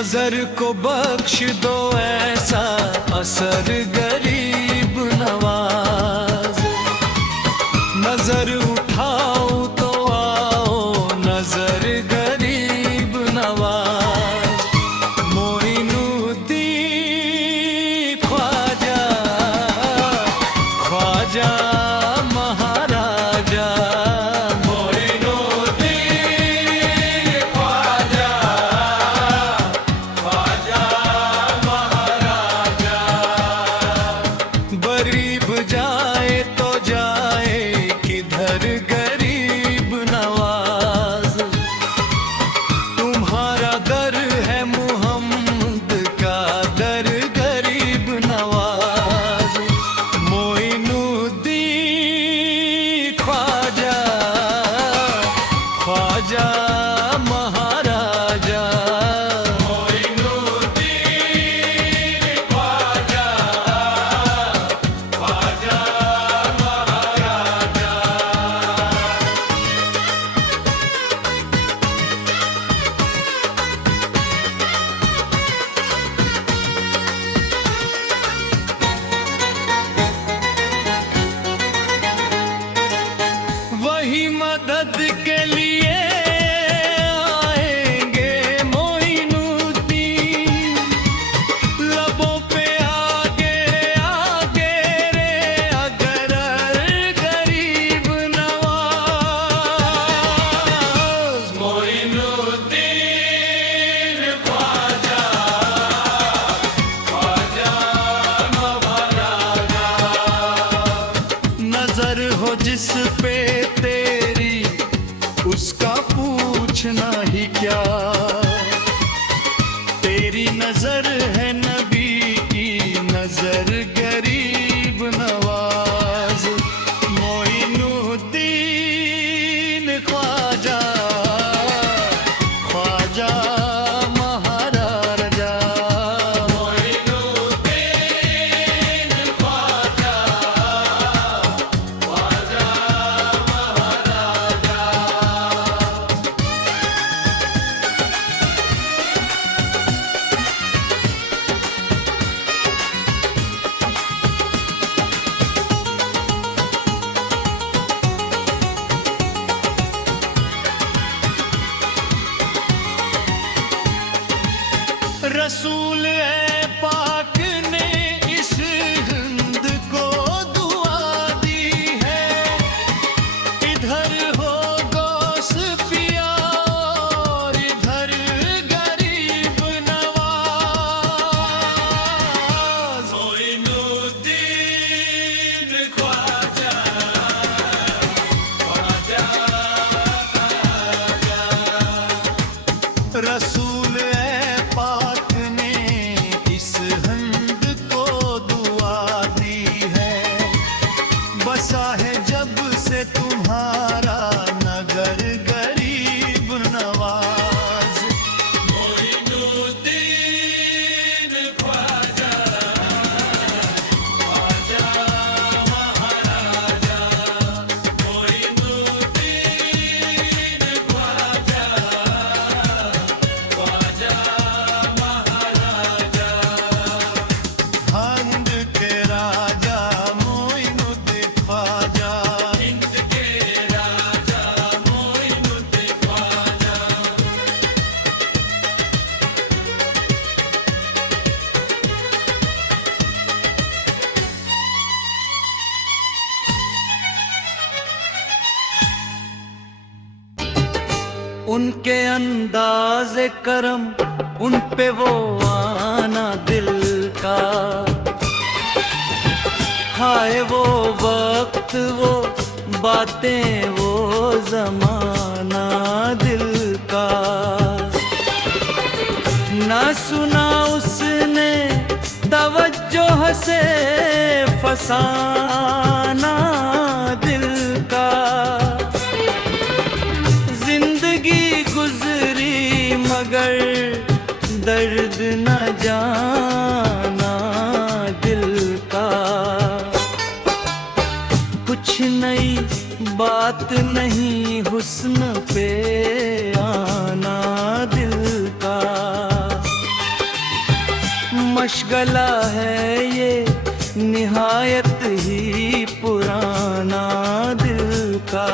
नजर को बख्श दो ऐसा असर गरीब नवाज। नजर उठाओ तो आओ नजर गरीब नवाज। मोइनुद्दीन ख्वाजा, ख्वाजा महाराजा। गरीब जाए तो जाए किधर गरीब नवाज। तुम्हारा दर है मुहम्मद का दर गरीब नवाज। मोइनुद्दीन ख्वाजा, ख्वाजा महाराजा। वही मदद के लिए आएंगे मोइनुद्दीन। लबों पे आगे आगे रे अगर गरीब नवाज। मोइनुद्दीन ख्वाजा, ख्वाजा महाराजा। नजर हो जिस पे तेरी उसका पूछना ही क्या। तेरी नजर है नबी की नजर गरीब नवाज। मोइनुद्दीन ख्वाजा, ख्वाजा महाराजा। मोइनुद्दीन ख्वाजा, ख्वाजा महाराजा। रसूल ए पाक ने इस हिंद को दुआ दी है। इधर हो गौस पिया और इधर गरीब नवाज। मोइनुद्दीन ख्वाजा, ख्वाजा महाराजा। रसूल ए पाक ने इस हिंद को दुआ दी है। बसा है जब से तुम्हारा नगर गरीब नवाज। मोइनुद्दीन ख्वाजा, ख्वाजा महाराजा। मोइनुद्दीन ख्वाजा, ख्वाजा महाराजा। हिंद के राजा मोइनुद्दीन ख्वाजा। हिंद के राजा मोइनुद्दीन ख्वाजा। उनके अंदाज़े करम उन पे वो आना दिल का। हाय वो वक्त वो बातें वो जमाना दिल का। ना सुना उसने तवज्जो से फसाना दिल का। जिंदगी गुजरी मगर दर्द न जाना दिल का। कुछ नई बात नहीं हुस्न पे आना दिल का। मशगला है ये निहायत ही पुराना दिल का।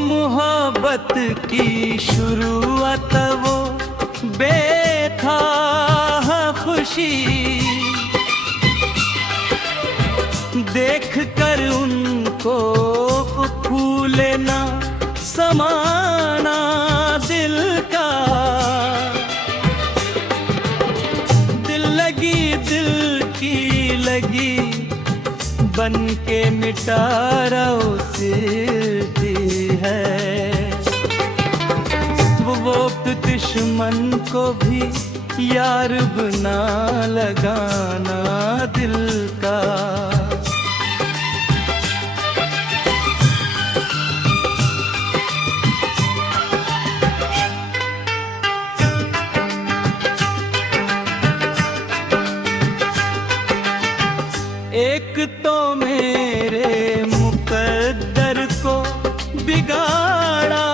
मोहब्बत की शुरुआत वो बेथा खुशी देख कर उनको फूले ना समाना दिल का। दिल लगी दिल की लगी बन के मिटा सिरती है। वो दुश्मन को भी यार बना लगाना दिल का। एक तो मेरे मुकद्दर को बिगाड़ा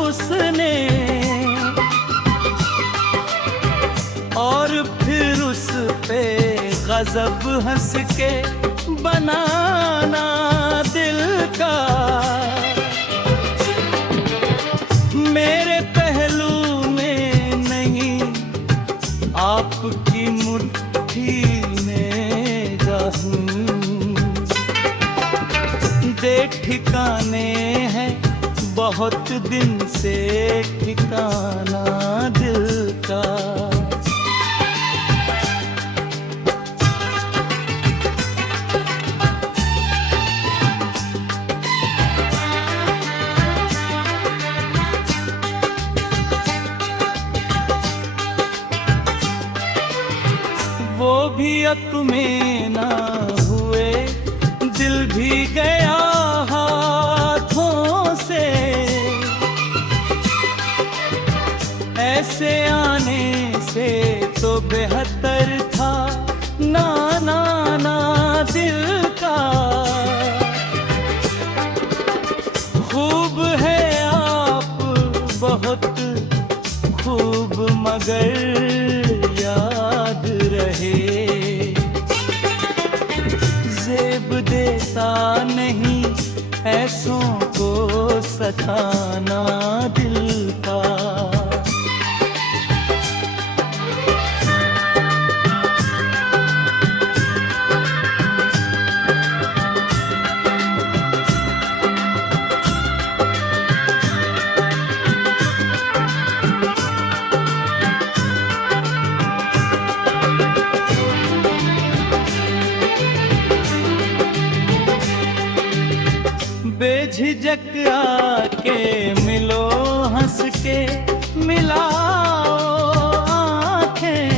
उसने और फिर उस पे गजब हंस के बनाना दिल का। मेरे पहलू में नहीं आपकी मुट्ठी दे ठिकाने हैं बहुत दिन से ठिकाना दिल का। वो भी अब में ना हुए दिल भी गया हाथों से। ऐसे आने से तो बेहतर था ना ना ना दिल का। खूब है आप बहुत खूब मगर याद रहे। जेब देता नहीं ऐसों को सताना दिल का। बेझिझक आके मिलो हंस के मिलाओ आँखें।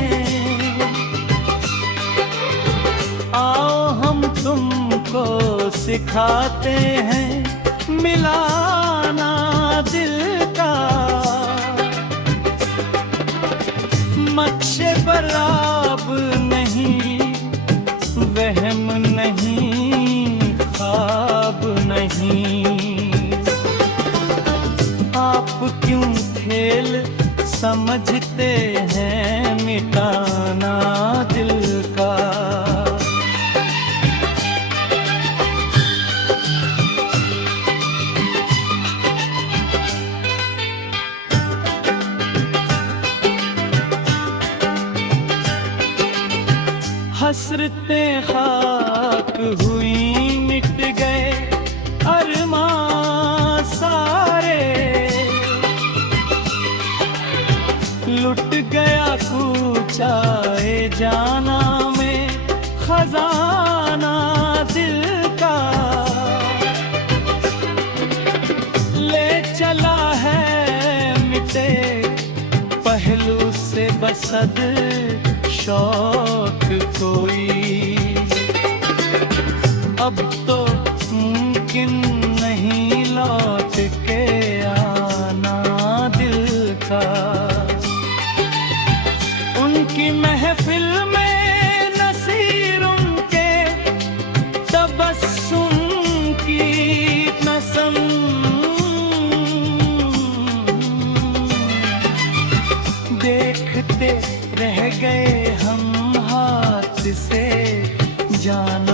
आओ हम तुमको सिखाते हैं मिलाना दिल का। मक्शे पर आप नहीं वहम नहीं ख्वाब नहीं। आप क्यों खेल समझते हैं मिटाना दिल का। हसरतें खाक हुई मिट गए अरमां सारे। लुट गया कूचाए जाना में खजाना दिल का। ले चला है मिटे पहलू से बसद शौक कोई। अब तो मुमकिन महफिल में नसीरों के तबस्सुम की कसम, देखते रह गए हम हाथ से जान